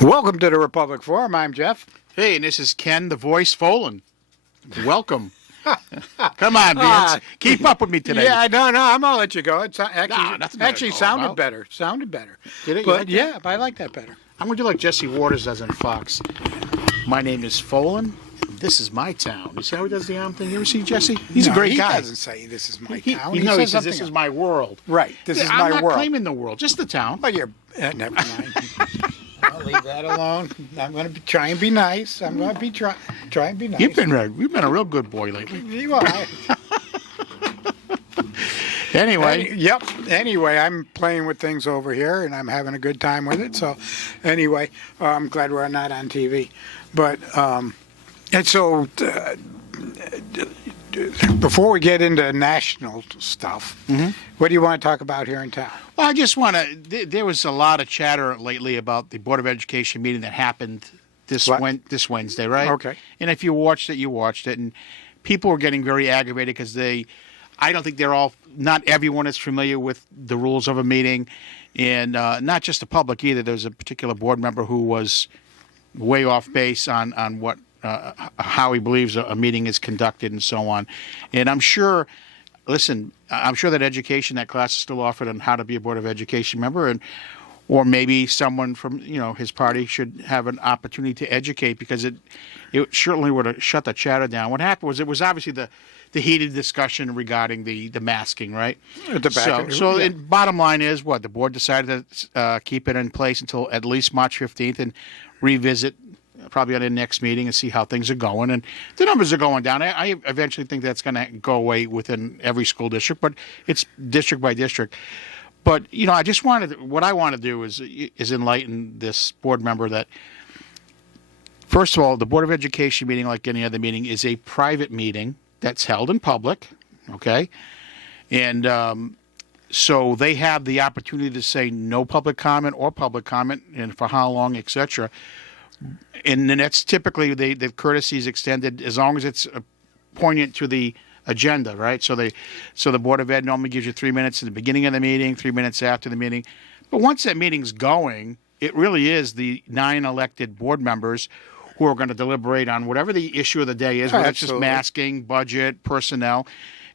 Welcome to the Republic Forum. I'm Jeff. Hey, and this is Ken, the voice Folan. Welcome. Come on, Vince. Keep up with me today. Yeah, no, I'm gonna let you go. It's nothing actually to go sounded about. better. Sounded better. Did it? You But like that? yeah, I like that better. I'm going to do like Jesse Waters does on Fox. My name is Folan. This is my town. You see how he does the arm thing? You ever see Jesse? He's a great guy. He doesn't say this is my He town. says says this something is else. my world. Right. This is I'm my not world. claiming the world, just the town. Well, you're never mind. I'll leave that alone. I'm going to try and be nice. I'm going to be try and be nice. You've been a real good boy lately. You are. Anyway, Yep. Anyway, I'm playing with things over here, and I'm having a good time with it. So, anyway, I'm glad we're not on TV. But and so before we get into national stuff, what do you want to talk about here in town? well, I just want to. There was a lot of chatter lately about the Board of Education meeting that happened this Wednesday, right? Okay. And if you watched it, you watched it, and people were getting very aggravated because I don't think not everyone is familiar with the rules of a meeting, and not just the public either. There's a particular board member who was way off base on what how he believes a meeting is conducted and so on. And I'm sure that education, that class is still offered on how to be a Board of Education member, or maybe someone from his party should have an opportunity to educate, because it certainly would have shut the chatter down. What happened was it was obviously the heated discussion regarding the masking, right? At the back. Bottom line is what the board decided to keep it in place until at least March 15th and revisit probably on the next meeting and see how things are going. And the numbers are going down. I eventually think that's going to go away within every school district, but it's district by district. But what I want to do is enlighten this board member that, first of all, the Board of Education meeting, like any other meeting, is a private meeting that's held in public, okay? And so they have the opportunity to say no public comment or public comment, and for how long, etc. And then that's typically the courtesy is extended as long as it's poignant to the agenda, right? So the Board of Ed normally gives you 3 minutes at the beginning of the meeting, 3 minutes after the meeting. But once that meeting's going, it really is the 9 elected board members who are going to deliberate on whatever the issue of the day is, whether it's just masking, budget, personnel.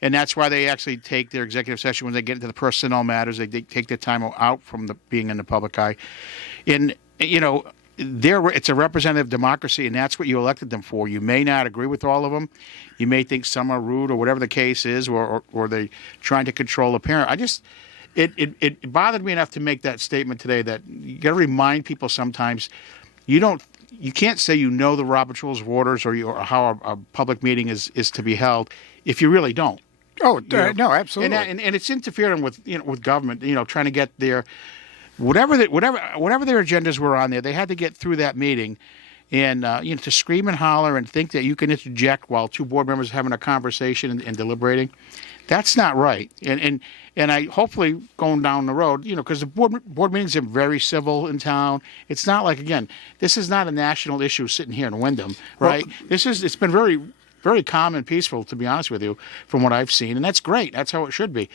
And that's why they actually take their executive session when they get into the personnel matters. They take their time out from being in the public eye. And, it's a representative democracy, and that's what you elected them for. You may not agree with all of them. You may think some are rude or whatever the case is, or they're trying to control a parent. It bothered me enough to make that statement today that you got to remind people sometimes you can't say the Robert's Rules of Orders or how a public meeting is to be held if you really don't. Oh, no, absolutely. And it's interfering with government, trying to get their whatever their agendas were on there. They had to get through that meeting, and to scream and holler and think that you can interject while 2 board members are having a conversation and deliberating. That's not right. And I hopefully going down the road, because the board meetings are very civil in town. It's not like, again, this is not a national issue sitting here in Wyndham, right? It's been very, very calm and peaceful, to be honest with you, from what I've seen, and that's great. That's how it should be.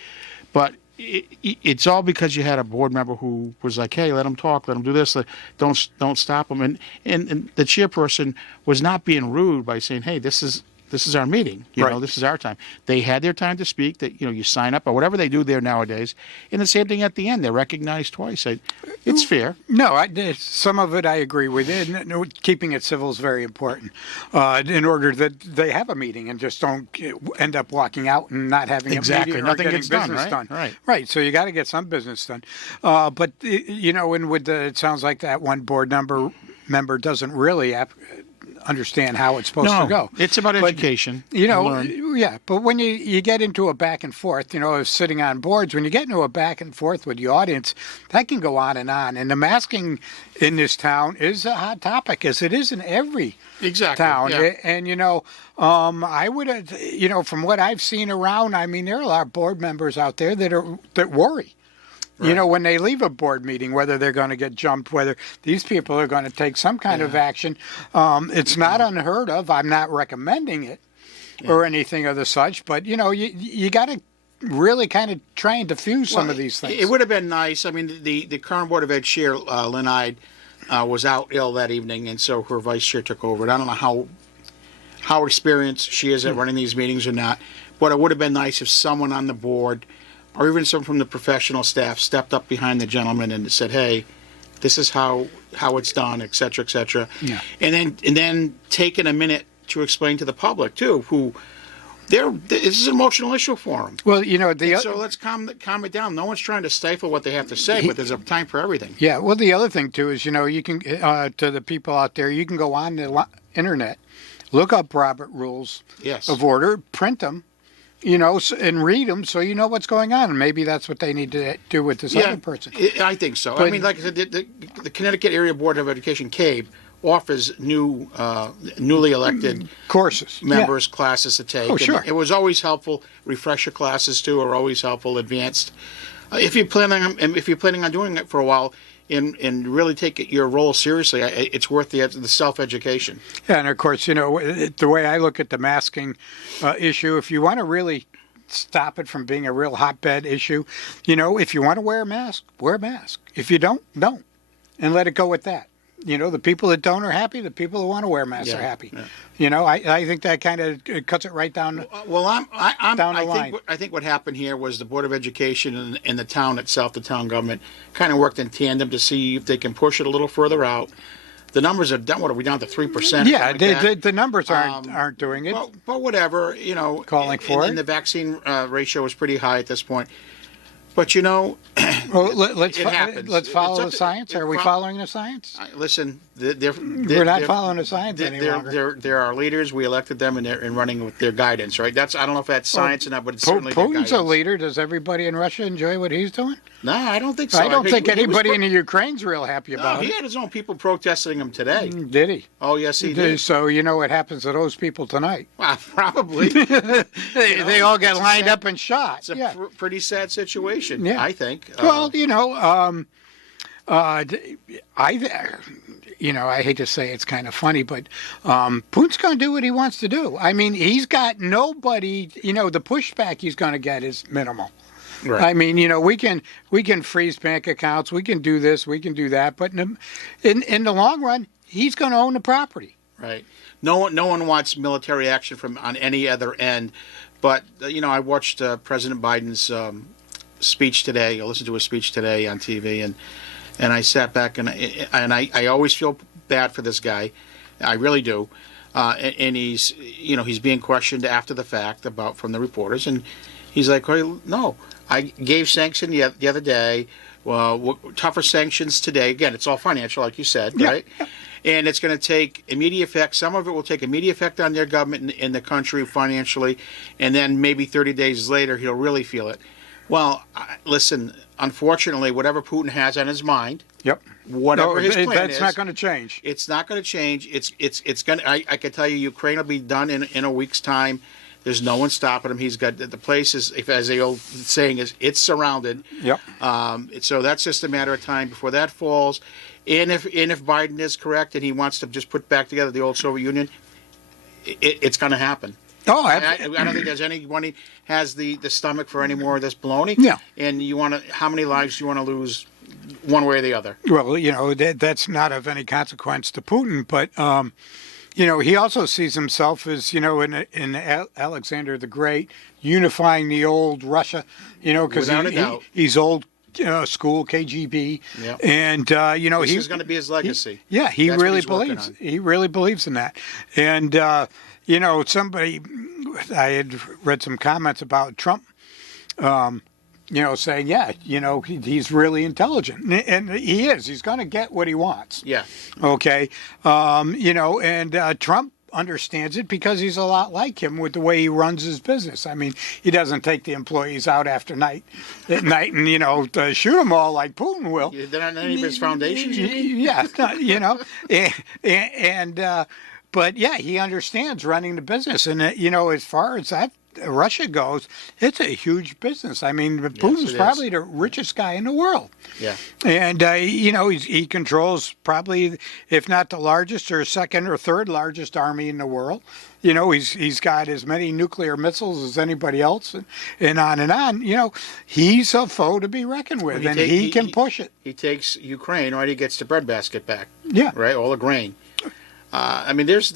But it's all because you had a board member who was like, hey, let them talk, let them do this, don't stop them. And the chairperson was not being rude by saying, hey, this is our meeting. This is our time. They had their time to speak. That you sign up or whatever they do there nowadays. And the same thing at the end. They're recognized twice. It's fair. No, some of it I agree with. Keeping it civil is very important in order that they have a meeting and just don't end up walking out and not having a meeting or nothing getting gets business done. Right. So you got to get some business done. But and it sounds like that one board member doesn't really understand how it's supposed to go. It's about education. Yeah. But when you get into a back and forth, of sitting on boards, when you get into a back and forth with the audience, that can go on. And the masking in this town is a hot topic, as it is in every town. Yeah. And I would, from what I've seen around, there are a lot of board members out there that worry. Right. When they leave a board meeting, whether they're going to get jumped, whether these people are going to take some kind of action, it's not unheard of. I'm not recommending it or anything of the such, but, you got to really kind of try and diffuse some of these things. It would have been nice. The current Board of Ed chair, Lynn Ide, was out ill that evening, and so her vice chair took over. And I don't know how experienced she is at running these meetings or not, but it would have been nice if someone on the board, or even someone from the professional staff, stepped up behind the gentleman and said, "Hey, this is how it's done," et cetera, et cetera. Yeah. And then taking a minute to explain to the public too, who this is an emotional issue for them. Well, So let's calm it down. No one's trying to stifle what they have to say, but there's a time for everything. Yeah, well, the other thing too is, you can to the people out there, you can go on the internet, look up Robert Rules Yes. of Order, print them, and read them, so you know what's going on. And maybe that's what they need to do with this other person. I think so. But- I mean, like I said, the Connecticut Area Board of Education, CABE, offers newly elected Courses, members classes to take. Oh, And sure. it was always helpful. Refresher classes too are always helpful. Advanced. If you're planning on doing it for a while and really take your role seriously, it's worth the self-education. Yeah, and of course, the way I look at the masking issue, if you want to really stop it from being a real hotbed issue, if you want to wear a mask, wear a mask. If you don't, and let it go with that. The people that don't are happy. The people that want to wear masks are happy. Yeah. I think that kind of cuts it right down. Well, Down the line. I think what happened here was the Board of Education and the town itself, the town government, kind of worked in tandem to see if they can push it a little further out. The numbers are down. What are we down to 3%? Yeah, the numbers aren't doing it. But whatever, Calling for and it. the vaccine ratio is pretty high at this point. But Well, let's it happens. follow It's the up to- science. Are we following the science? listen, We're not following the science any longer. They're our leaders. We elected them, and they're running with their guidance, right? I don't know if that's science or not, but it's certainly their Putin's guidance. a leader. Does everybody in Russia enjoy what he's doing? No, I don't think so. I don't think he was anybody in the Ukraine's real happy No, about he it. had his own people protesting him today. Did he? Oh, yes, he did. So what happens to those people tonight? Well, probably. They all get it's a lined sad- up and shot. It's a Yeah. pretty sad situation, Yeah. I think. Well, I hate to say it's kind of funny, but Putin's going to do what he wants to do. I mean, he's got nobody. The pushback he's going to get is minimal. right. I mean, we can freeze bank accounts, we can do this, we can do that, but in the long run, he's going to own the property. Right. No one wants military action from on any other end. But I watched President Biden's speech today. I listened to his speech today on TV, and I sat back and I always feel bad for this guy. I really do. And he's being questioned after the fact from the reporters, and he's like, "Oh, no, I gave sanction the other day. Well, tougher sanctions today. Again, it's all financial, like you said, Yeah. right? And it's going to take immediate effect. Some of it will take immediate effect on their government in the country financially, and then maybe 30 days later he'll really feel it." Well, listen, unfortunately, whatever Putin has on his mind, Yep. whatever his plan that's is, not going to change. it's not going to change. It's going. I can tell you, Ukraine will be done in a week's time. There's no one stopping him. He's got the place is, as the old saying is, it's surrounded. Yep. So that's just a matter of time before that falls. And if Biden is correct and he wants to just put back together the old Soviet Union, it's going to happen. Oh, I don't think there's anyone has the stomach for any more of this baloney. Yeah. And how many lives do you want to lose one way or the other? well, that's not of any consequence to Putin, but he also sees himself as in Alexander the Great, unifying the old Russia. Because Without a doubt. he's old school KGB, Yeah. and This is going to be his legacy. he That's what really he's working believes. on. He really believes in that. And somebody, I had read some comments about Trump. Saying, he's really intelligent, and he is. He's going to get what he wants. Yeah. Okay, and Trump understands it because he's a lot like him with the way he runs his business. I mean, he doesn't take the employees out at night and shoot them all like Putin will. They're not any of his foundations. You mean? Yeah, but yeah, he understands running the business, and as far as Russia goes, it's a huge business. I mean, Putin's it probably is. the richest guy in the world. Yeah. And, he controls probably, if not the largest or second or third largest army in the world. He's got as many nuclear missiles as anybody else, and on and on. He's a foe to be reckoned with, and he can push it. He takes Ukraine, right? He gets the breadbasket back. Yeah. Right, all the grain. I mean, there's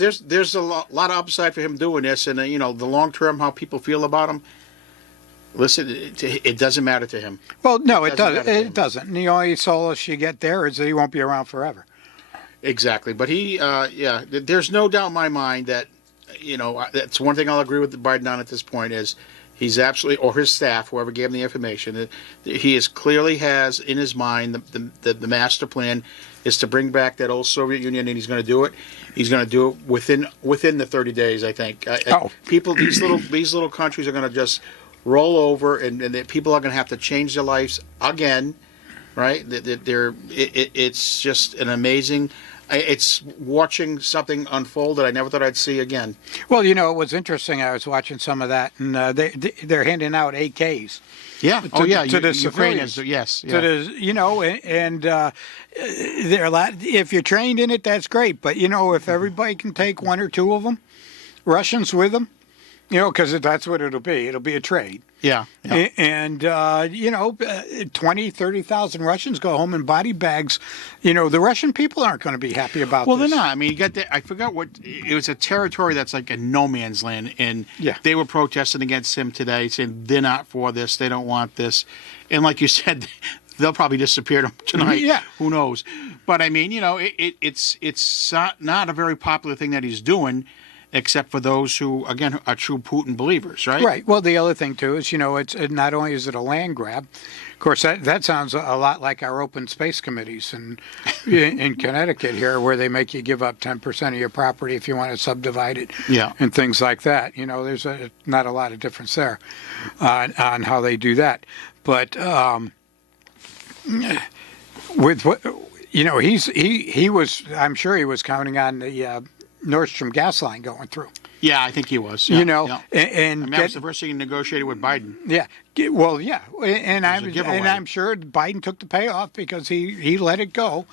a lot of upside for him doing this, and the long term, how people feel about him. Listen, it doesn't matter to him. Well, no, it doesn't. matter to him. It doesn't. And the only solace you get there is that he won't be around forever. Exactly, but there's no doubt in my mind that that's one thing I'll agree with Biden on at this point is he's absolutely, or his staff, whoever gave him the information, he clearly has in his mind the master plan is to bring back that old Soviet Union, and he's going to do it. He's going to do it within the 30 days, I think. People, these little countries are going to just roll over, and people are going to have to change their lives again, right? It's just an amazing. It's watching something unfold that I never thought I'd see again. Well, it was interesting. I was watching some of that, and they're handing out AKs. Yeah. To the Ukrainians. civilians. Yes. Yeah. To the, and they're a lot. If you're trained in it, that's great. But if everybody can take one or two of them, Russians with them, because that's what it'll be. It'll be a trade. Yeah. And 20, 30,000 Russians go home in body bags. The Russian people aren't going to be happy about Well, this. they're not. I mean, you got I forgot what it was, a territory that's like a no man's land, and Yeah. they were protesting against him today, saying they're not for this, they don't want this, and like you said, they'll probably disappear tonight. Yeah. Who knows? But I mean, it's not a very popular thing that he's doing, except for those who, again, are true Putin believers, right? Right. Well, the other thing too is, it's not only is it a land grab. Of course, that sounds a lot like our open space committees in Connecticut here, where they make you give up 10% of your property if you want to subdivide it, Yeah. and things like that. There's not a lot of difference there on how they do that. But with what he was, I'm sure he was counting on the Nordstrom gas line going through. Yeah, I think he was. Yeah, yeah. And I mean, that was the first thing he negotiated with Biden. Yeah. Well, yeah, and giveaway. I'm sure Biden took the payoff because he let it go,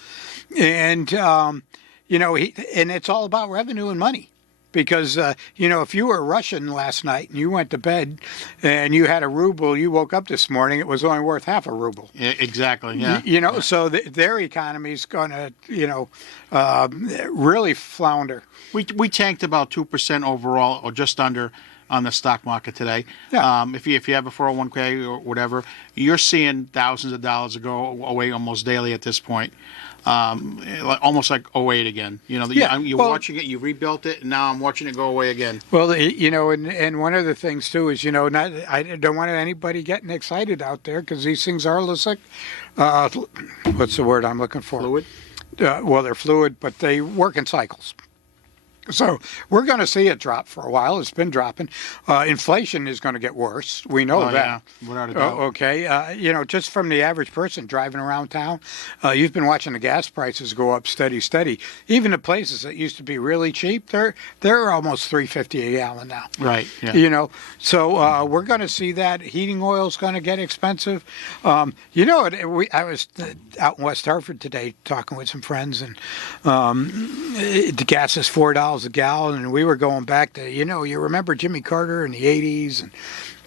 and and it's all about revenue and money. Because, if you were Russian last night and you went to bed and you had a ruble, you woke up this morning, it was only worth half a ruble. Yeah, exactly, yeah. So their economy is going to, really flounder. We tanked about 2% overall, or just under, on the stock market today. Yeah. If you have a 401k or whatever, you're seeing thousands of dollars go away almost daily at this point. Almost like '08 again. You're watching it, you rebuilt it, and now I'm watching it go away again. Well, and one of the things too is, I don't want anybody getting excited out there because these things are what's the word I'm looking for? Fluid? Well, they're fluid, but they work in cycles. So we're going to see it drop for a while. It's been dropping. Inflation is going to get worse. We know that. Yeah, without a doubt. Okay. Just from the average person driving around town, you've been watching the gas prices go up steady. Even the places that used to be really cheap, they're almost $3.50 a gallon now. Right. Yeah. So we're going to see that. Heating oil is going to get expensive. I was out in West Hartford today talking with some friends, and the gas is $4 a gallon, and we were going back to, you remember Jimmy Carter in the 80s and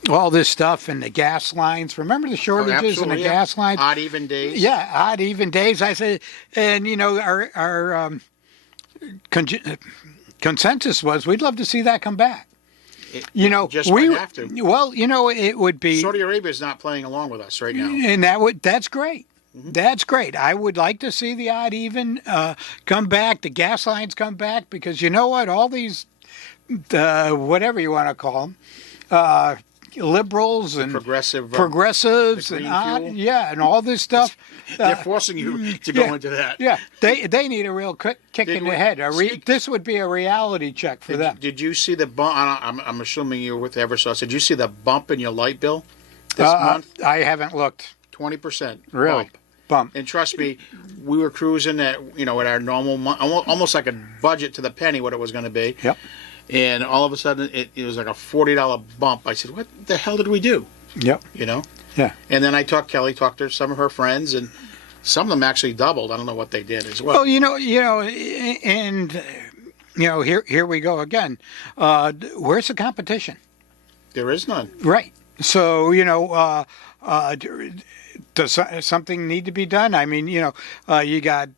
all this stuff, and the gas lines. Remember the shortages in the gas lines? Odd even days. Yeah, odd even days. I said, and our consensus was we'd love to see that come back. Just might have to. Well, it would be. Saudi Arabia is not playing along with us right now, and that's great. Mm-hmm. That's great. I would like to see the odd even come back, the gas lines come back, because you know what? All these, whatever you want to call them, liberals and progressives and and all this stuff. They're forcing you to go into that. Yeah, they need a real kick in the head. This would be a reality check for them. Did you see the bump? I'm assuming you were with Eversource. Did you see the bump in your light bill this month? I haven't looked. 20%. Really? Bump. And trust me, we were cruising at our normal, almost like a budget to the penny what it was going to be. Yep. and all of a sudden it was like a $40 bump. I said, "What the hell did we do?" Yep. You know. Yeah. And then I Kelly talked to some of her friends, and some of them actually doubled. I don't know what they did as well. Well, and here we go again. Where's the competition? There is none. Right. So, does something need to be done? I mean, you got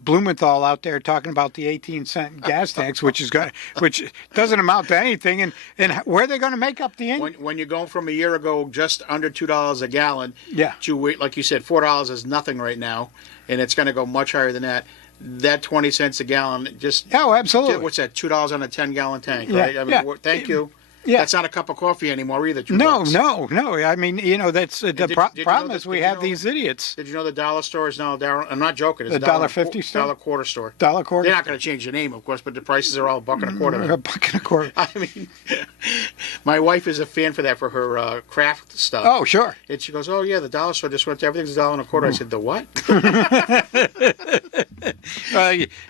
Blumenthal out there talking about the 18-cent gas tax, which doesn't amount to anything, and where are they going to make up the when you're going from a year ago just under $2 a gallon, yeah, to like you said, $4 is nothing right now, and it's going to go much higher than that. That 20 cents a gallon absolutely. What's that? $2 on a 10-gallon tank, Yeah, right? I mean, thank you. Yeah. That's not a cup of coffee anymore either. No. $2. I mean, that's the problem is we have these idiots. Did you know the dollar store is now down? I'm not joking. It's The $1.50 store? Dollar quarter store. Dollar quarter. They're not going to change the name, of course, but the prices are all $1.25. $1.25. I mean, my wife is a fan for that for her craft stuff. Oh, sure. And she goes, "Oh yeah, the dollar store just went to everything's $1.25." I said, "The what?"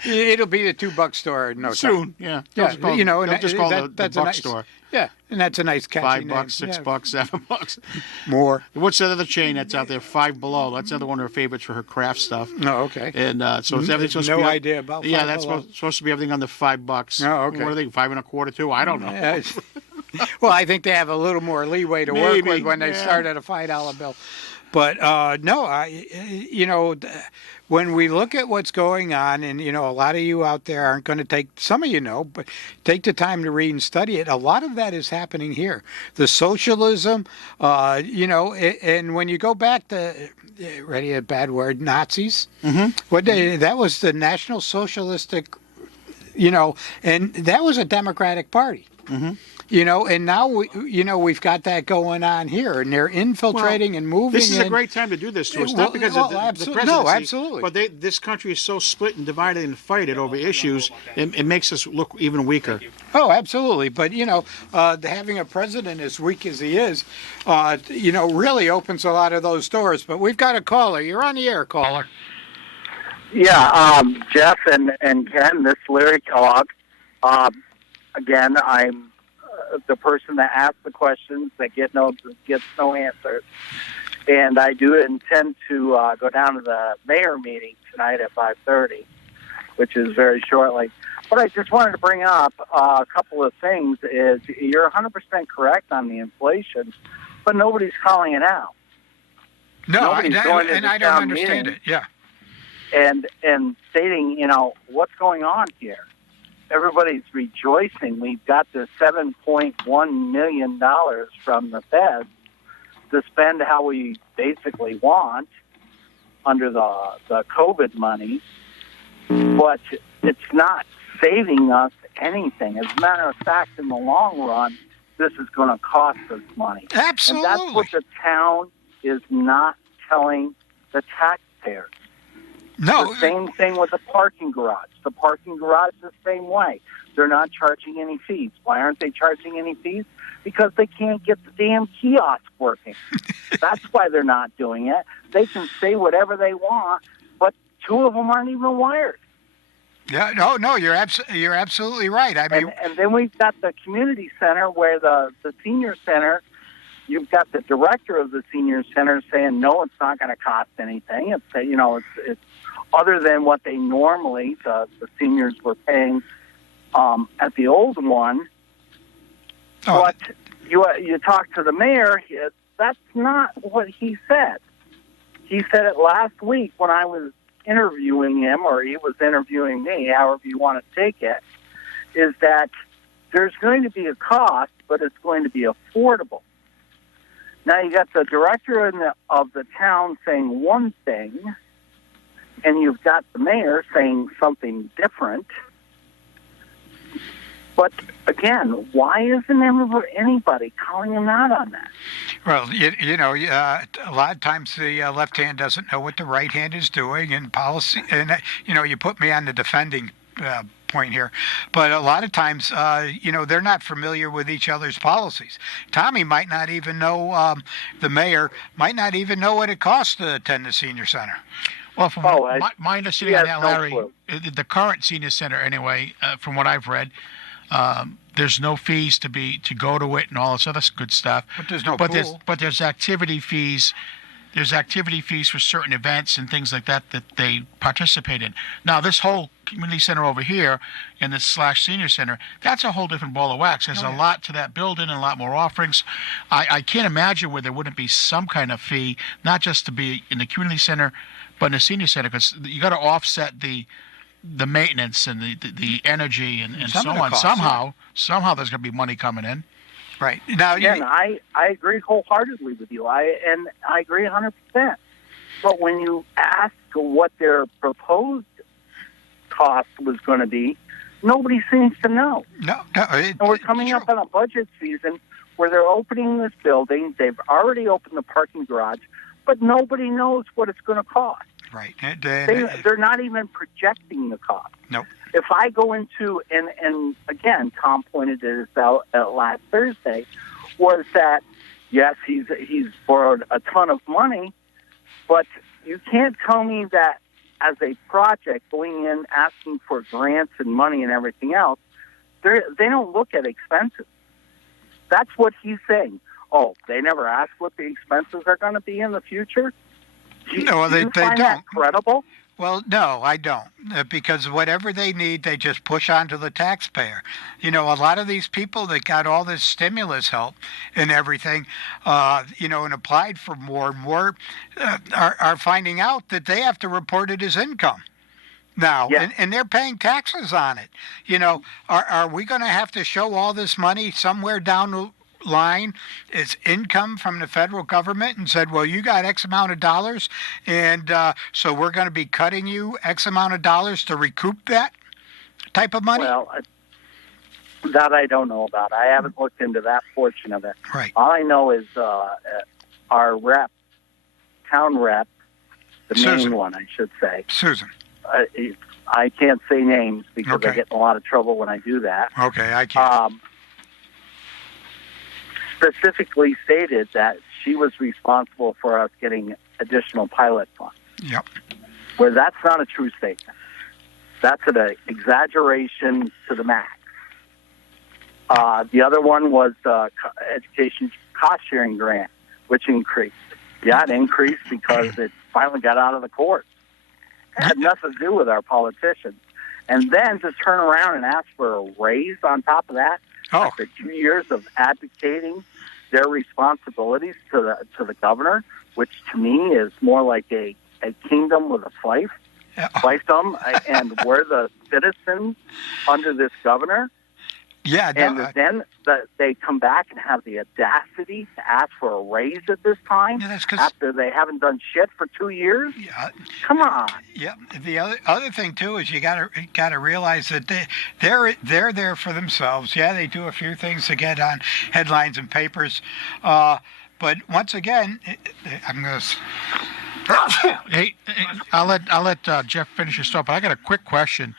It'll be the $2 store in no soon. time. Yeah. Yeah. They'll just call the that's buck a nice store. Yeah, and that's a nice catchy $5, name. $6, Yeah. $7. More. What's the other chain that's out there? Five Below. That's another one of her favorites for her craft stuff. Oh, okay. And so it's everything's supposed to No be idea about Yeah, Five that's Below. supposed to be everything under $5. Oh, okay. What are they? 5 1/4 too? I don't know. Yeah, well, I think they have a little more leeway to work Maybe, with when they yeah. start at a $5 bill. But when we look at what's going on, and a lot of you out there aren't going to some of but take the time to read and study it. A lot of that is happening here. The socialism, and when you go back to, ready a bad word, Nazis. Mm-hmm. That was the National Socialistic, and that was a Democratic Party. Mm-hmm. And now we've got that going on here, and they're infiltrating and moving. This is a great time to do this to us, not because of the presidency. No, absolutely. But this country is so split and divided and fighting over issues, it makes us look even weaker. Oh, absolutely. But having a president as weak as he is, really opens a lot of those doors. But we've got a caller. You're on the air, caller. Yeah, Jeff and Ken, this is Larry Kellogg. Again, I'm the person that asks the questions that gets no answers. And I do intend to go down to the mayor meeting tonight at 5:30, which is very shortly. But I just wanted to bring up a couple of things. Is you're 100% correct on the inflation, but nobody's calling it out. No, I Nobody's don't understand meeting it. Yeah. And stating, what's going on here. Everybody's rejoicing. We've got this $7.1 million from the Fed to spend how we basically want under the COVID money, but it's not saving us anything. As a matter of fact, in the long run, this is going to cost us money. Absolutely. And that's what the town is not telling the taxpayers. No. The same thing with the parking garage. The parking garage is the same way. They're not charging any fees. Why aren't they charging any fees? Because they can't get the damn kiosk working. That's why they're not doing it. They can say whatever they want, but two of them aren't even wired. Yeah, no, you're absolutely right. I mean, and then we've got the community center where the senior center. You've got the director of the senior center saying, no, it's not going to cost anything. It's other than what they normally, the seniors were paying at the old one. Oh. But you talk to the mayor, that's not what he said. He said it last week when I was interviewing him, or he was interviewing me, however you want to take it, is that there's going to be a cost, but it's going to be affordable. Now you got the director of the town saying one thing, and you've got the mayor saying something different. But again, why isn't anybody calling him out on that? Well, a lot of times the left hand doesn't know what the right hand is doing in policy, and you put me on the defending point here, but a lot of times, they're not familiar with each other's policies. Tommy might not even know, the mayor might not even know what it costs to attend the senior center. Well, from my understanding on that, Larry, the current senior center, anyway, from what I've read, There's no fees to go to it and all this other good stuff. But there's no but pool. there's activity fees. There's activity fees for certain events and things like that they participate in. Now, this whole community center over here and this / senior center, that's a whole different ball of wax. There's a lot to that building and a lot more offerings. I can't imagine where there wouldn't be some kind of fee, not just to be in the community center, but in the senior center, because you got to offset the maintenance and the energy and so Some of the on. costs, Somehow there's going to be money coming in. Right. Now, Again, I agree wholeheartedly with you. I agree 100%. But when you ask what their proposed cost was going to be, nobody seems to know. no. And we're coming up on a budget season where they're opening this building. They've already opened the parking garage, but nobody knows what it's going to cost. Right. They're not even projecting the cost. Nope. If I go into, and again, Tom pointed this out last Thursday, was that, yes, he's borrowed a ton of money, but you can't tell me that as a project going in, asking for grants and money and everything else, they don't look at expenses. That's what he's saying. Oh, they never ask what the expenses are going to be in the future? No, they Do you find don't. that credible? Well, no, I don't, because whatever they need, they just push onto the taxpayer. A lot of these people that got all this stimulus help and everything, and applied for more and more, are finding out that they have to report it as income now, Yeah. and they're paying taxes on it. Are we going to have to show all this money somewhere down the line is income from the federal government and said, well, you got X amount of dollars, and so we're going to be cutting you X amount of dollars to recoup that type of money? Well, that I don't know about. I haven't looked into that portion of it. Right. All I know is our town rep, the Susan. main one, I should say. Susan. I can't say names because Okay. I get in a lot of trouble when I do that. Okay, I can't. Specifically stated that she was responsible for us getting additional pilot funds. Yep. Where that's not a true statement. That's an exaggeration to the max. The other one was education cost sharing grant, which increased. Yeah, it increased because it finally got out of the courts. It had nothing to do with our politicians. And then to turn around and ask for a raise on top of that, Oh, after 2 years of advocating their responsibilities to the governor, which to me is more like a kingdom with a fiefdom, and we're the citizens under this governor. yeah. And No, then they come back and have the audacity to ask for a raise at this time Yeah, that's 'cause- after they haven't done shit for 2 years. yeah, Come on. yeah. The other thing too is you gotta realize that they're there for themselves. Yeah, they do a few things to get on headlines and papers, but once again, I'm gonna. Hey, I'll let Jeff finish his stuff. But I got a quick question.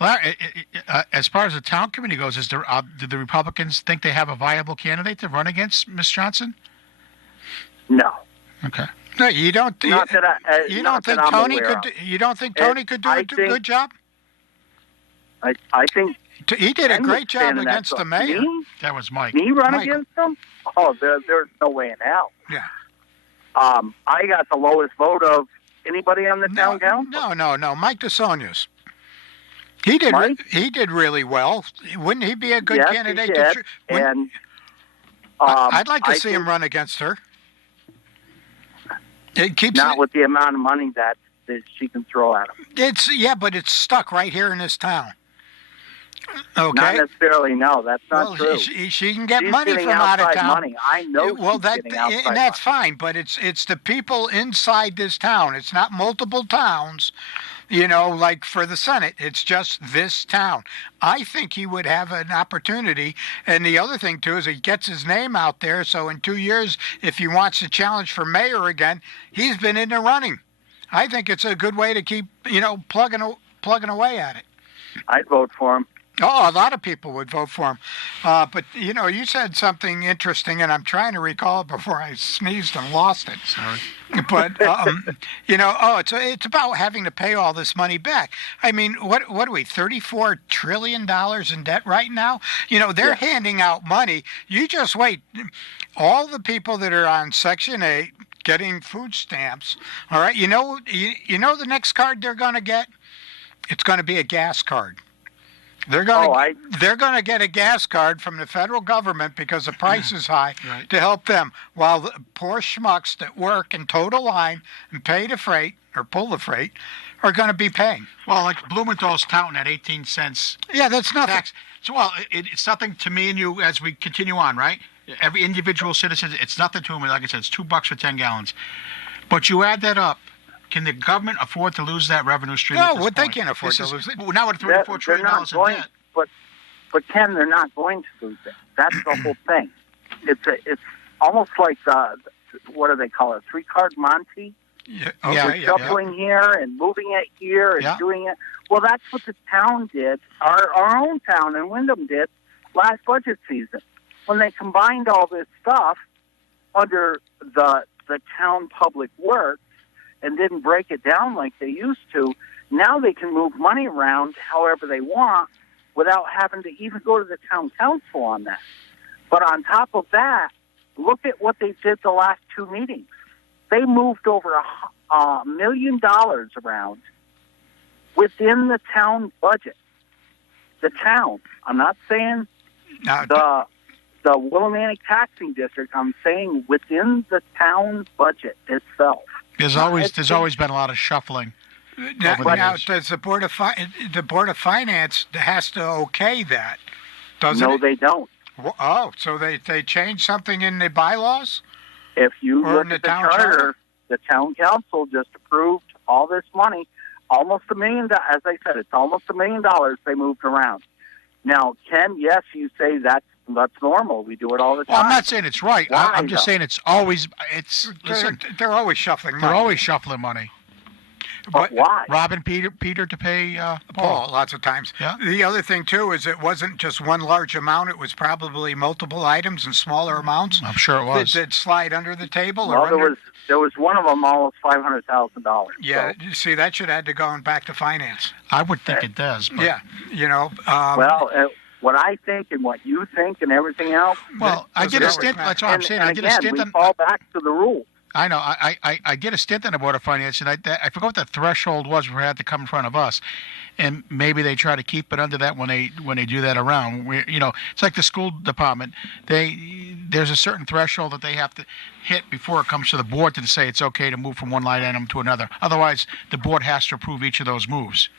Larry, as far as the town committee goes, do the Republicans think they have a viable candidate to run against Ms. Johnson? No. Okay. No, you don't. Not that I, You not don't think that I'm Tony aware could? of. You don't think Tony could do I a think- good job? I think He did a Ken great was job standing against next the to mayor. Me? That was Mike. Me run Michael. against them? Oh, there's no way in hell. Yeah. I got the lowest vote of anybody on the town council. No. Mike DeSonius. He did. Mike? He did really well. Wouldn't he be a good Yes, candidate? he did. And I'd like to I see him think run against her. It keeps not with the amount of money that she can throw at him. but it's stuck right here in this town. Okay. Not necessarily. No, that's not Well, true. she can get She's money getting from out of outside town. money. I know. Well, she's getting outside and that's money. fine, but it's the people inside this town. It's not multiple towns, like for the Senate. It's just this town. I think he would have an opportunity. And the other thing too is he gets his name out there. So in 2 years, if he wants to challenge for mayor again, he's been in the running. I think it's a good way to keep plugging away at it. I'd vote for him. Oh, a lot of people would vote for him. But, you said something interesting, and I'm trying to recall it before I sneezed and lost it. Sorry. But, it's about having to pay all this money back. I mean, what are we, $34 trillion in debt right now? They're handing out money. You just wait. All the people that are on Section 8 getting food stamps, all right, you know the next card they're going to get? It's going to be a gas card. They're going to get a gas card from the federal government because the price is high Right. to help them, while the poor schmucks that work and tow the line and pay the freight or pull the freight are going to be paying. Well, like Blumenthal's touting at 18 cents Yeah, that's nothing. tax. So, well, it's nothing to me and you as we continue on, right? Every individual citizen, it's nothing to them. Like I said, it's $2 for 10 gallons. But you add that up. Can the government afford to lose that revenue stream? No, at this they point? can't afford This to is- lose it. well, now we're at They're $34 trillion not in going, debt. but Ken, they're not going to lose it. That's the whole thing. It's almost like what do they call it? 3-card Monty. Yeah, Yeah, okay, Shuffling here and moving it here and Yeah. doing it. Well, that's what the town did. Our own town in Wyndham did last budget season when they combined all this stuff under the town public works and didn't break it down like they used to. Now they can move money around however they want without having to even go to the town council on that. But on top of that, look at what they did the last 2 meetings. They moved over $1 million around within the town budget. The town. I'm not saying Now, the Willimantic taxing district. I'm saying within the town budget itself. There's always been a lot of shuffling. now, over the now years. does the Board of Finance has to okay that, doesn't No, it? they don't. Oh, so they changed something in the bylaws? If you Or look in the at the town charter, charter? the town council just approved all this money, almost $1 million. As I said, it's almost $1 million they moved around. Now, Ken, yes, you say that's normal. We do it all the time. Well, I'm not saying it's right. Why, I'm just though? saying it's always. Listen, They're always shuffling money. they're always shuffling money. But why? Robbing Peter to pay Paul, Paul. lots of times. Yeah. The other thing, too, is it wasn't just one large amount. It was probably multiple items and smaller amounts I'm sure it was. that slide under the table. Well, or under, there was one of them almost $500,000. Yeah, So, you see, that should have to go back to finance. I would think it does. But, Yeah, what I think and what you think and everything else. Well, I Those did are a always stint. matter. That's what I'm and, saying. and I did a again, stint we on. fall back to the rules. I know. I did a stint on the Board of Finance, and I forgot what the threshold was where it had to come in front of us, and maybe they try to keep it under that when they do that around. It's like the school department. There's a certain threshold that they have to hit before it comes to the board to say it's okay to move from one line item to another. Otherwise, the board has to approve each of those moves.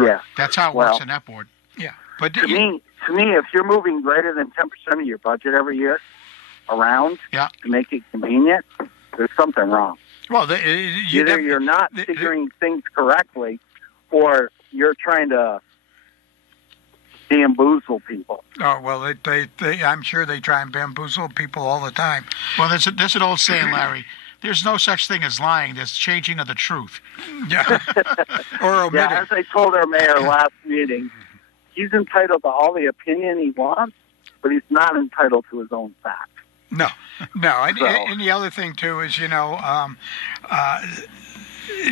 Yeah. That's how it Well, works in that board. yeah. But To me, if you're moving greater than 10% of your budget every year around Yeah. to make it convenient, there's something wrong. well, Either you're not figuring things correctly, or you're trying to bamboozle people. Oh well, I'm sure they try and bamboozle people all the time. Well, there's an old saying, Larry. There's no such thing as lying. There's changing of the truth. Yeah, or omitting. Yeah, as I told our mayor last meeting, he's entitled to all the opinion he wants, but he's not entitled to his own facts. No, and, So- and the other thing too is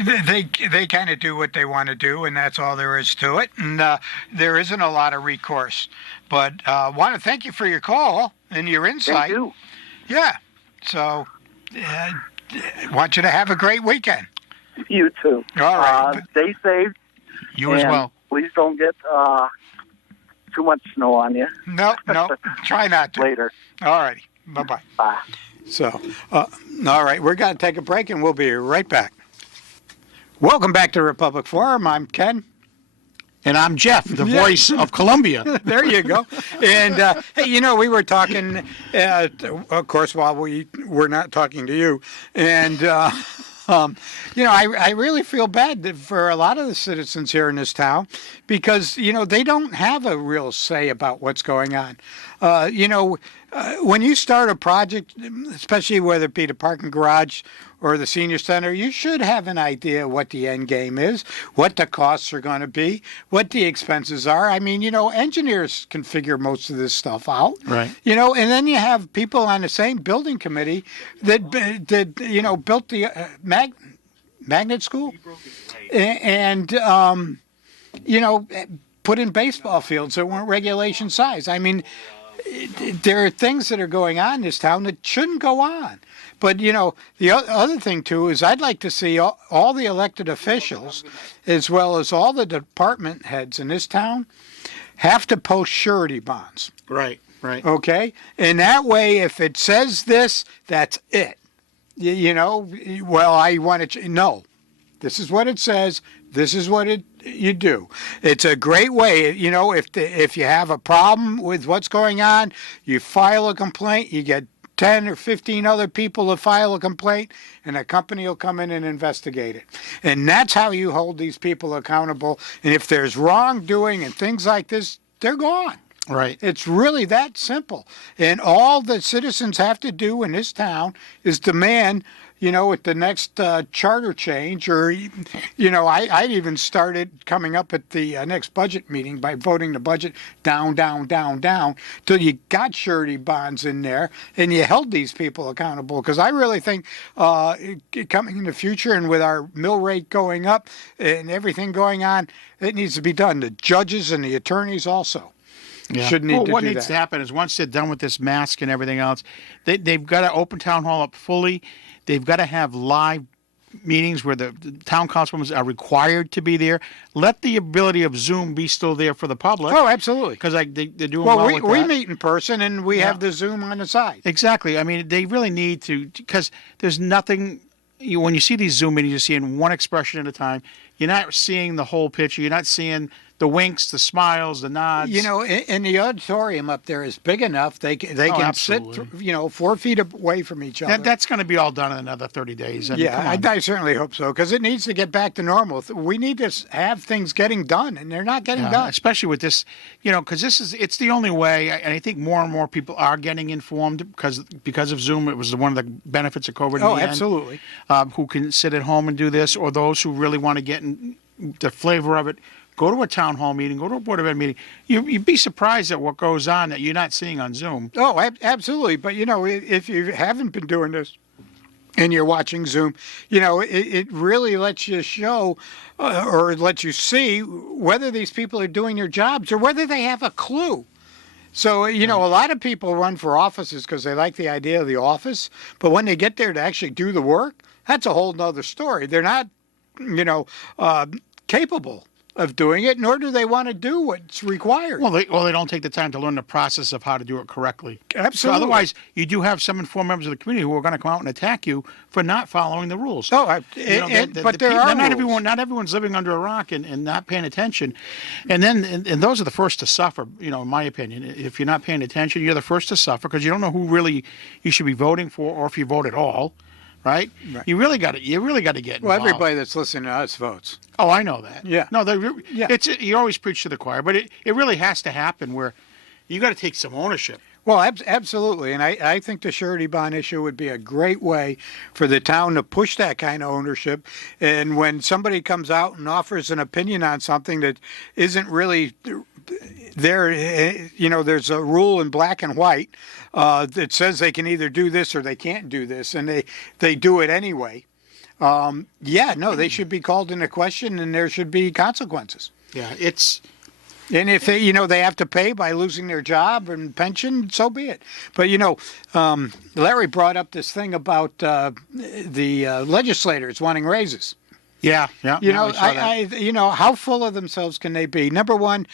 they kind of do what they want to do, and that's all there is to it. And there isn't a lot of recourse. But want to thank you for your call and your insight. Thank you. Yeah. So, want you to have a great weekend. You too. All right. Stay safe. You as and well. Please don't get too much snow on you No, try not to. later. All righty. Bye-bye. Bye. So, all right, we're going to take a break, and we'll be right back. Welcome back to Republic Forum. I'm Ken. And I'm Jeff, the Yeah. voice of Columbia. There you go. And, hey, we were talking, of course, while we were not talking to you. And, I really feel bad for a lot of the citizens here in this town because, they don't have a real say about what's going on. when you start a project, especially whether it be the parking garage or the senior center, you should have an idea what the end game is, what the costs are going to be, what the expenses are. I mean, engineers can figure most of this stuff out. Right. And then you have people on the same building committee that built the magnet school and put in baseball fields that weren't regulation size. I mean, there are things that are going on in this town that shouldn't go on. But, the other thing, too, is I'd like to see all the elected officials, as well as all the department heads in this town, have to post surety bonds. Right, right. Okay? And that way, if it says this, that's it. I want to... No. This is what it says. This is what you do. It's a great way, if you have a problem with what's going on, you file a complaint, you get 10 or 15 other people to file a complaint, and a company will come in and investigate it. And that's how you hold these people accountable. And if there's wrongdoing and things like this, they're gone. Right. It's really that simple. And all the citizens have to do in this town is demand, at the next charter change, or, I even started coming up at the next budget meeting by voting the budget down, till you got surety bonds in there and you held these people accountable. Because I really think coming in the future and with our mill rate going up and everything going on, it needs to be done. The judges and the attorneys also. Yeah. Should need to what do needs that. to happen is once they're done with this mask and everything else, they've got to open town hall up fully. They've got to have live meetings where the town councilmen are required to be there. Let the ability of Zoom be still there for the public. Oh, absolutely. Because they're doing well with we that. meet in person and we have the Zoom on the side. Exactly. I mean, they really need to, because there's nothing. When you see these Zoom meetings, you're seeing one expression at a time. You're not seeing the whole picture. You're not seeing the winks, the smiles, the nods. And the auditorium up there is big enough they can absolutely. sit 4 feet away from each other. That's going to be all done in another 30 days. I mean, come on. I certainly hope so, because it needs to get back to normal. We need to have things getting done, and they're not getting done. Especially with this, because it's the only way, and I think more and more people are getting informed because of Zoom. It was one of the benefits of COVID. Oh, absolutely. Who can sit at home and do this, or those who really want to get in the flavor of it. Go to a town hall meeting, go to a Board of Ed meeting. You'd be surprised at what goes on that you're not seeing on Zoom. Oh, absolutely. But, if you haven't been doing this and you're watching Zoom, it really lets you show or lets you see whether these people are doing their jobs or whether they have a clue. So, a lot of people run for offices because they like the idea of the office. But when they get there to actually do the work, that's a whole nother story. They're not, capable of doing it, nor do they want to do what's required. Well, they don't take the time to learn the process of how to do it correctly. Absolutely. So otherwise, you do have some informed members of the community who are going to come out and attack you for not following the rules. Oh, but there are not rules. Not everyone's living under a rock and not paying attention, and those are the first to suffer. In my opinion, if you're not paying attention, you're the first to suffer because you don't know who really you should be voting for, or if you vote at all. Right? You really got to get involved. Well, everybody that's listening to us votes. Oh, I know that. Yeah. No, you always preach to the choir, but it really has to happen where you got to take some ownership. Well, absolutely. And I think the surety bond issue would be a great way for the town to push that kind of ownership. And when somebody comes out and offers an opinion on something that isn't really there, there's a rule in black and white that says they can either do this or they can't do this, and they do it anyway. They should be called into question, and there should be consequences. Yeah, and if they have to pay by losing their job and pension, so be it. But Larry brought up this thing about the legislators wanting raises. Yeah. How full of themselves can they be? Number one,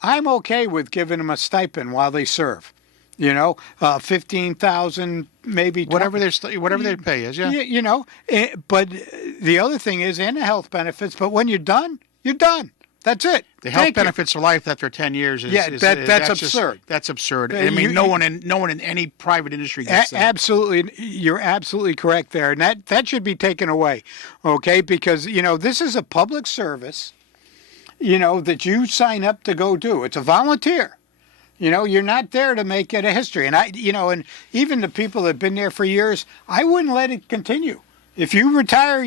I'm okay with giving them a stipend while they serve. 15,000, maybe 20, whatever their pay is. Yeah. But the other thing is, and the health benefits. But when you're done, you're done. That's it. The health benefits for life after 10 years is that's absurd. That's absurd. I mean, no one in any private industry gets that. Absolutely, you're absolutely correct there, and that should be taken away, okay? Because this is a public service, that you sign up to go do. It's a volunteer. You know, you're not there to make it a history. And and even the people that have been there for years, I wouldn't let it continue. If you retire,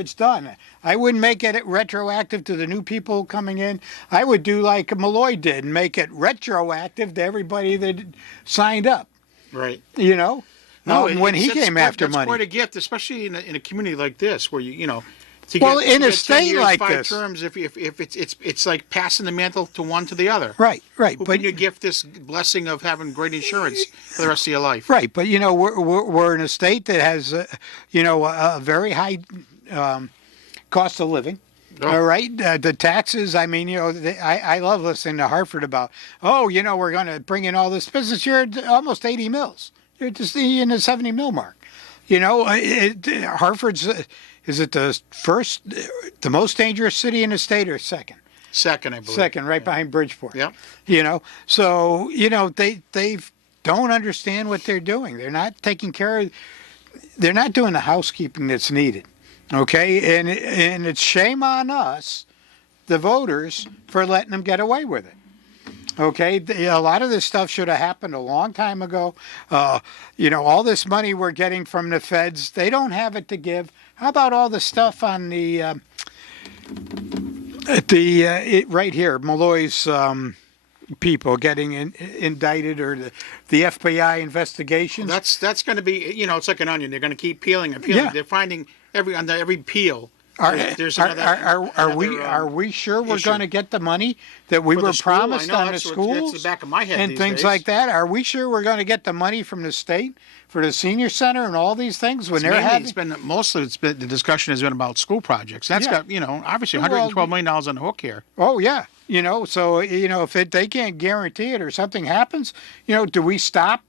it's done. I wouldn't make it retroactive to the new people coming in. I would do like Malloy did and make it retroactive to everybody that signed up. Right. You know? When he that's came quite- after that's money. quite a gift, especially in a community like this, where to Well, in a 10 state years, like 5 this. terms, if it's like passing the mantle to one to the other. Right. Who can you gift this blessing of having great insurance for the rest of your life? Right, but we're in a state that has a very high cost of living. Oh. All right, the taxes. I mean, I love listening to Hartford about. We're going to bring in all this business. You're at almost 80 mils. You're just in the 70 mil mark. Hartford's is it the most dangerous city in the state or second? Second, I believe. Second, right behind Bridgeport. Yep. So they don't understand what they're doing. They're not taking care of. They're not doing the housekeeping that's needed. Okay, and it's shame on us, the voters, for letting them get away with it. Okay, a lot of this stuff should have happened a long time ago. All this money we're getting from the feds, they don't have it to give. How about all the stuff on the right here, Malloy's people getting indicted, or the FBI investigation? That's going to be, it's like an onion. They're going to keep peeling and peeling. Yeah. They're finding under every peel. Are another we sure we're issue. going to get the money that we For were the school, I promised know, on the that's schools the back of my head and these things days. like that? Are we sure we're going to get the money from the state for the senior center and all these things when they're having? The discussion has been about school projects. That's got obviously $112 million on the hook here. Oh yeah, so if they can't guarantee it or something happens, do we stop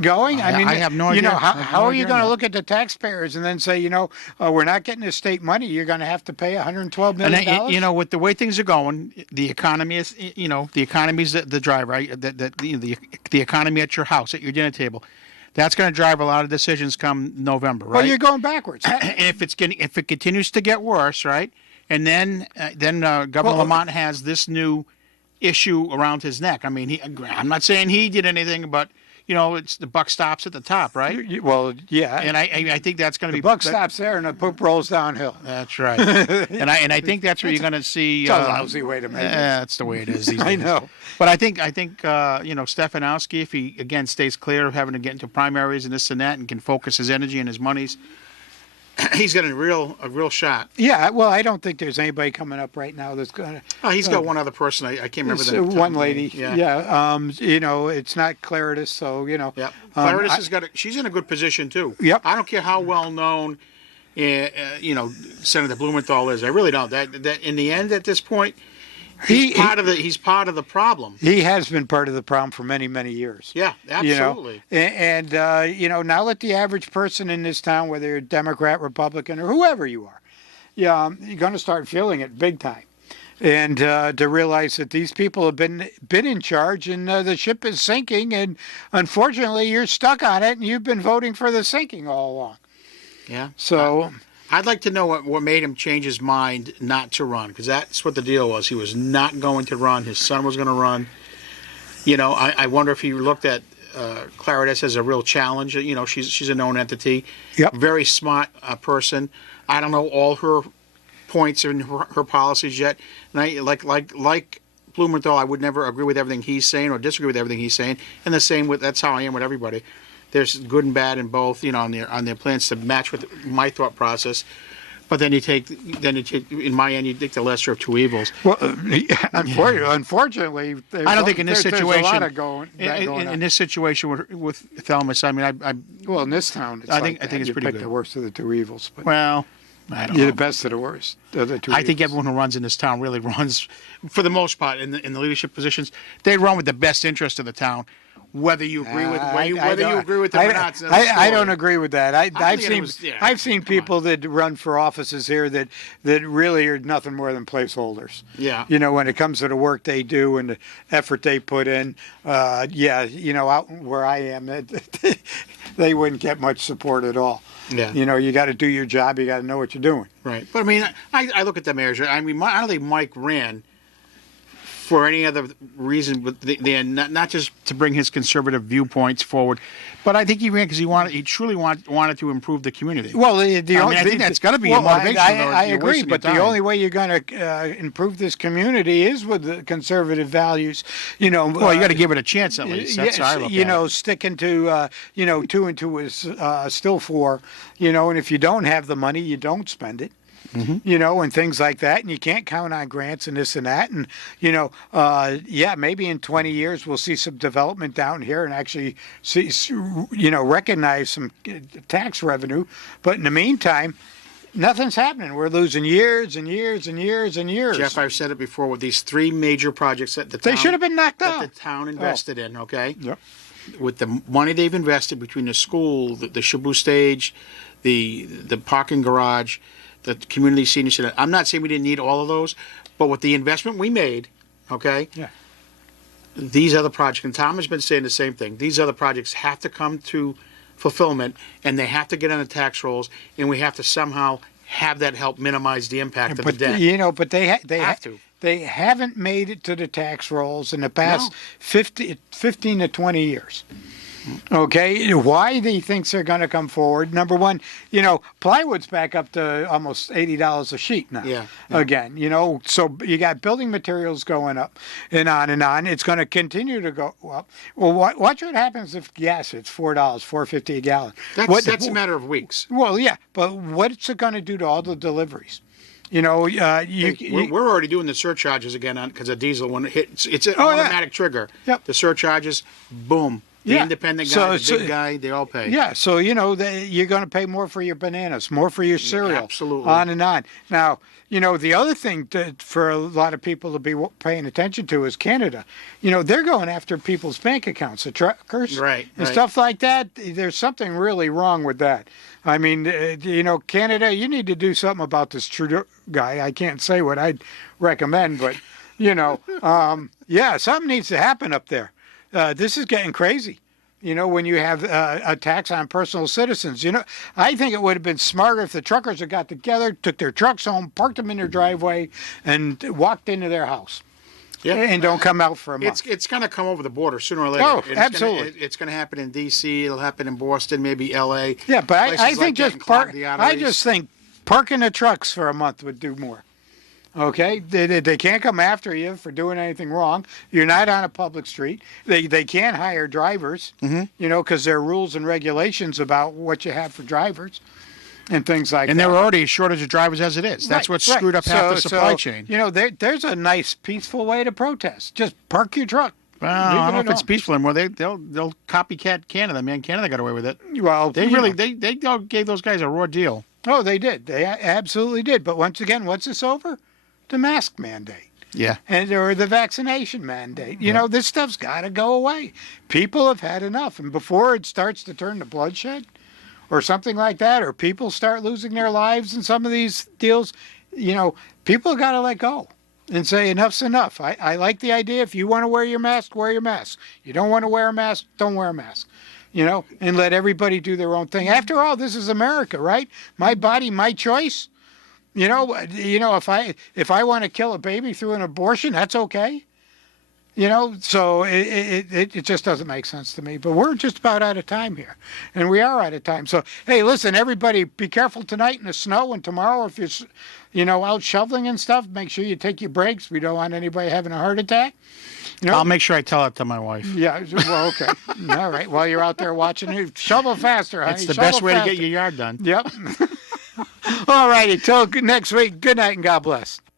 going? I have no idea. How are you going to look at the taxpayers and then say, we're not getting the state money, you're going to have to pay $112 million? And with the way things are going, the economy is, the economy's the driver, right? The economy at your house, at your dinner table. That's going to drive a lot of decisions come November, right? Well, you're going backwards. And if it continues to get worse, right? And then Governor Lamont has this new issue around his neck. I mean, I'm not saying he did anything, but it's the buck stops at the top, right? Well, yeah. And I think that's going to be the buck stops there and the poop rolls downhill. That's right. and I think that's where you're going to see. It's a lousy way to make it. That's the way it is. These I days. know. But I think Stefanowski, if he again stays clear of having to get into primaries and this and that, and can focus his energy and his monies, he's got a real shot. Yeah, well, I don't think there's anybody coming up right now that's going to. Oh, he's got one other person. I can't remember the one lady. Yeah. It's not Claritas, so Yeah. Claritas has got. She's in a good position too. Yep. I don't care how well known, Senator Blumenthal is. I really don't. That in the end, at this point, he's part of the problem. He has been part of the problem for many, many years. Yeah, absolutely. And now let the average person in this town, whether you're Democrat, Republican, or whoever you are, you're going to start feeling it big time. And to realize that these people have been in charge, and the ship is sinking, and unfortunately you're stuck on it, and you've been voting for the sinking all along. Yeah. So I'd like to know what made him change his mind not to run, because that's what the deal was. He was not going to run. His son was going to run. I wonder if he looked at Claritas as a real challenge. She's a known entity. Yep. Very smart person. I don't know all her points in her policies yet. And I like Blumenthal, I would never agree with everything he's saying or disagree with everything he's saying. And the same that's how I am with everybody. There's good and bad in both, on their plans to match with my thought process. But then you take, in my end, you take the lesser of two evils. Well, unfortunately, I don't think in this situation, there's a lot of going in on. this situation with Thelmus, I mean, Well, in this town, I think it's you pretty pick good. the worst of the two evils. But well, I don't you're know. the best of the worst. Of the two I think evils. everyone who runs in this town really runs, for the most part, in the leadership positions. They run with the best interest of the town, whether you agree with you agree with them or not. I don't agree with that. I've I've seen people that run for offices here that really are nothing more than placeholders. Yeah. When it comes to the work they do and the effort they put in, out where I am, they wouldn't get much support at all. Yeah. You got to do your job. You got to know what you're doing. Right. But I mean, I look at the mayor's. I mean, I don't think Mike ran for any other reason, but they're not just to bring his conservative viewpoints forward, but I think he ran because he truly wanted to improve the community. Well, I think that's gotta be a motivation, or I you're agree, wasting your but the time. only way you're going to improve this community is with the conservative values. Well, you got to give it a chance at least. That's how I look at it. Sticking to 2 and 2 is still 4. And if you don't have the money, you don't spend it. And things like that, and you can't count on grants and this and that, and maybe in 20 years we'll see some development down here and actually see, recognize some tax revenue. But in the meantime, nothing's happening. We're losing years and years and years and years. Jeff, I've said it before with these 3 major projects that They should have been knocked that out. the town invested in. Okay. Yep. With the money they've invested between the school, the Shabu stage, the parking garage, the community senior center. I'm not saying we didn't need all of those, but with the investment we made, okay, Yeah. these other projects, and Tom has been saying the same thing, these other projects have to come to fulfillment, and they have to get on the tax rolls, and we have to somehow have that help minimize the impact of the But debt. but they Have to. They haven't made it to the tax rolls in the past No. 15 to 20 years. Okay, why he thinks they're going to come forward? Number one, plywood's back up to almost $80 a sheet now. Yeah. Again, so you got building materials going up and on and on. It's going to continue to go up. Well, watch what happens if gas hits $4, $4.50 a gallon. That's a matter of weeks. Well, yeah, but what's it going to do to all the deliveries? We're already doing the surcharges again because of diesel. When it hits, it's an automatic trigger. Yep. The surcharges, boom. The Yeah. independent guy, So- the big guy, they all pay. Yeah, so you're going to pay more for your bananas, more for your cereal, Absolutely. on and on. Now, the other thing for a lot of people to be paying attention to is Canada. They're going after people's bank accounts, the truckers, Right, and right. stuff like that. There's something really wrong with that. I mean, Canada, you need to do something about this Trudeau guy. I can't say what I'd recommend, but something needs to happen up there. This is getting crazy. When you have a tax on personal citizens. I think it would have been smarter if the truckers had got together, took their trucks home, parked them in their driveway, and walked into their house. Yeah. And don't come out for a month. It's going to come over the border sooner or later. Oh, And absolutely. It's going to happen in D.C. It'll happen in Boston, maybe L.A. Yeah, but I Places think like that just and clog park. the I arteries. just think parking the trucks for a month would do more. Okay, they can't come after you for doing anything wrong. You're not on a public street. They can't hire drivers. Because there are rules and regulations about what you have for drivers and things like And that. there are already a shortage of drivers as it is. That's what screwed up half the supply chain. There's a nice, peaceful way to protest. Just park your truck. Well, I don't know if Leave it it's alone. peaceful anymore. They'll copycat Canada, man. Canada got away with it. Well, They gave those guys a raw deal. Oh, they did. They absolutely did. But once again, what's this over? The mask mandate. Yeah. Or the vaccination mandate. This stuff's got to go away. People have had enough. And before it starts to turn to bloodshed or something like that, or people start losing their lives in some of these deals, people got to let go and say enough's enough. I like the idea. If you want to wear your mask, wear your mask. You don't want to wear a mask, don't wear a mask. And let everybody do their own thing. After all, this is America, right? My body, my choice. If I want to kill a baby through an abortion, that's okay. So it just doesn't make sense to me. But we're just about out of time here, and we are out of time. So hey, listen, everybody, be careful tonight in the snow, and tomorrow if you're out shoveling and stuff, make sure you take your breaks. We don't want anybody having a heart attack. I'll make sure I tell it to my wife. Yeah, well, okay. All right. While you're out there watching it, shovel faster, honey. It's the Shovel best way to faster. get your yard done. Yep. All righty. Till next week. Good night and God bless.